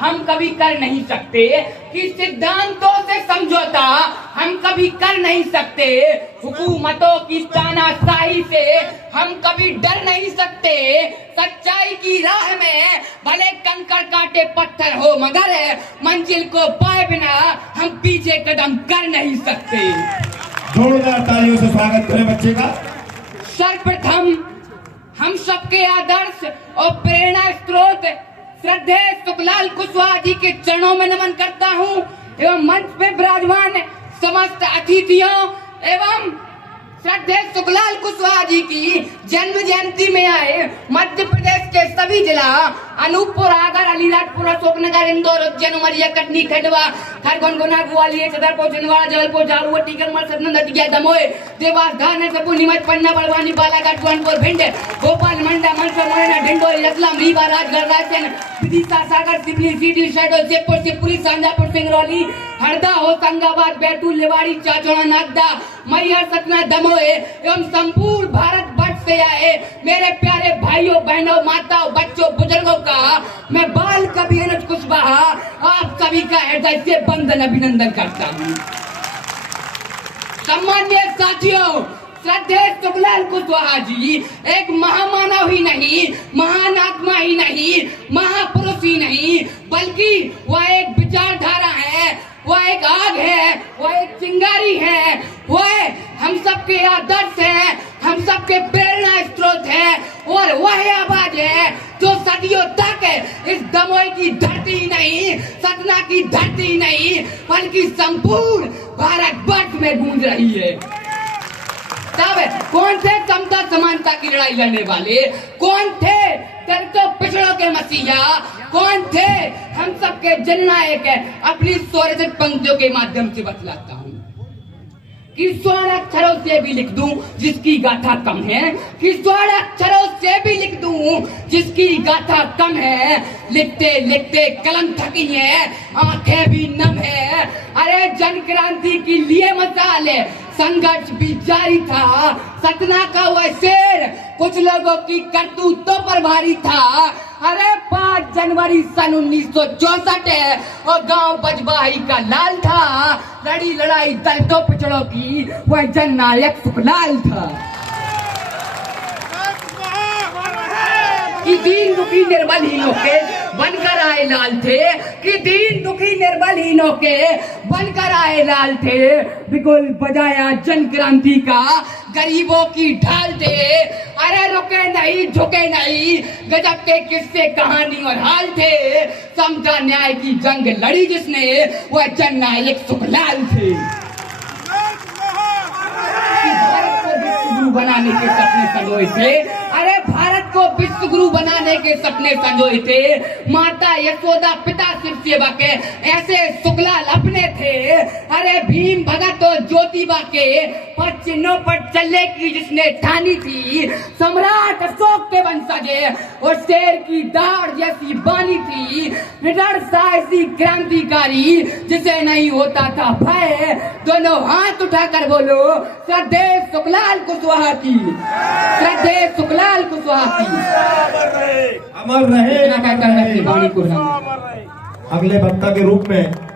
हम कभी कर नहीं सकते, कि सिद्धांतों से समझौता हम कभी कर नहीं सकते, हुकूमतों की तानाशाही से हम कभी डर नहीं सकते, सच्चाई की राह में भले कंकड़ कांटे पत्थर हो मगर मंजिल को पाए बिना हम पीछे कदम कर नहीं सकते। जोरदार तालियों से स्वागत करें बच्चे का। सर्वप्रथम हम सबके आदर्श और प्रेरणा स्रोत श्रद्धेय सुखलाल कुशवाहा जी के चरणों में नमन करता हूं एवं मंच पे विराजमान समस्त अतिथियों एवं श्रद्धेय सुखलाल कुशवाहा जी की जन्म जयंती में आए मध्य प्रदेश के सभी जिला अनूपपुर, आगर, अलीराजपुर, अशोकनगर, इंदौर, उज्जैन, उमरिया, कटनी, खंडवा, खरगोन, गुना, ग्वालियर, छतरपुर, छिंदवाड़ा, जबलपुर, झाबुआ, टीकमगढ़, सतना, दतिया, दमोह, देवास, धार, नरसिंहपुर, नीमच, पन्ना, बड़वानी, बालाघाट, जौनपुर, भिंड, भोपाल, मंडला, मंदसौर, मुरैना, ढिंडोरी, रतलाम, रीवा, राजगढ़, रायसेन, विदिशा, सागर, सिवनी, सीधी, शहडोल, जयपुर, शिवपुरी, शांजापुर, सिंगरौली, हरदा, होशंगाबाद, बैतूल, निवाड़ी, चाचौड़ा, नागदा, मैहर, सतना, दमोह एवं संपूर्ण भारत वर्ष से आए मेरे प्यारे भाइयों, बहनों, माताओं, बच्चों, बुजुर्गों का मैं बाल कवि अनुज कुशवाहा आप सभी का हृदय से वंदन अभिनंदन करता हूँ। सम्मानीय साथियों, श्रद्धेय सुखलाल कुशवाहा जी एक महामानव ही नहीं, महान आत्मा ही नहीं, महापुरुष ही नहीं, बल्कि वह एक विचारधारा है, वह एक आग है, वह एक चिंगारी है, वह हम सबके आदर्श है, हम सबके प्रेरणा स्रोत है और वह आवाज है जो सदियों तक इस दमोह की धरती नहीं, सतना की धरती नहीं, बल्कि संपूर्ण भारत वर्ष में गूंज रही है। तब कौन थे समता समानता की लड़ाई लड़ने वाले, कौन थे दलितों पिछड़ों के मसीहा, कौन थे हम सबके जननायक अपनी स्वरचित पंक्तियों के माध्यम से बतलाता हूँ कि स्वर्ण अक्षरों से भी लिख दूं जिसकी गाथा कम है, कि स्वर्ण अक्षरों से भी लिख दूं जिसकी गाथा कम है, लिखते लिखते कलम थकी है, आंखें भी नम है। अरे जन क्रांति के लिए मसाल संघर्ष भी जारी था, सतना का वह शेर कुछ लोगों की करतूतों पर भारी था। अरे 5 जनवरी सन 1964 और गांव बजवाही का लाल था, लड़ी लड़ाई दलितों पिछड़ों की वह जननायक सुखलाल था। कि दीन दुखी निर्बलहीनों के बनकर आए लाल थे, कि दीन दुखी निर्बलहीनों के बनकर आए लाल थे, बिगुल बजाया जन क्रांति का गरीबों की ढाल थे। अरे रुके नहीं झुके नहीं, गजब के किस्से कहानी और हाल थे, समझा न्याय की जंग लड़ी जिसने वह जननायक सुखलाल थे। भारत को विश्व गुरु बनाने के सपने संजोए थे, अरे भारत को विश्व गुरु बनाने के सपने संजोए थे, माता यशोदा पिता शिव सेवक ऐसे सुखलाल अपने थे। अरे भीम भगत और ज्योतिबा के पद चिन्हों पर चलने की जिसने ठानी थी, सम्राट अशोक के वंशज और शेर की दाढ़ जैसी बानी थी, निडर साहसी क्रांतिकारी जिसे नहीं होता था भय, दोनों हाथ उठाकर बोलो श्रद्धेय सुखलाल कुशवाहा की, श्रद्धेय सुखलाल कुशवाहा की। अमर रहे, अगले वक्ता अगले वक्ता के रूप में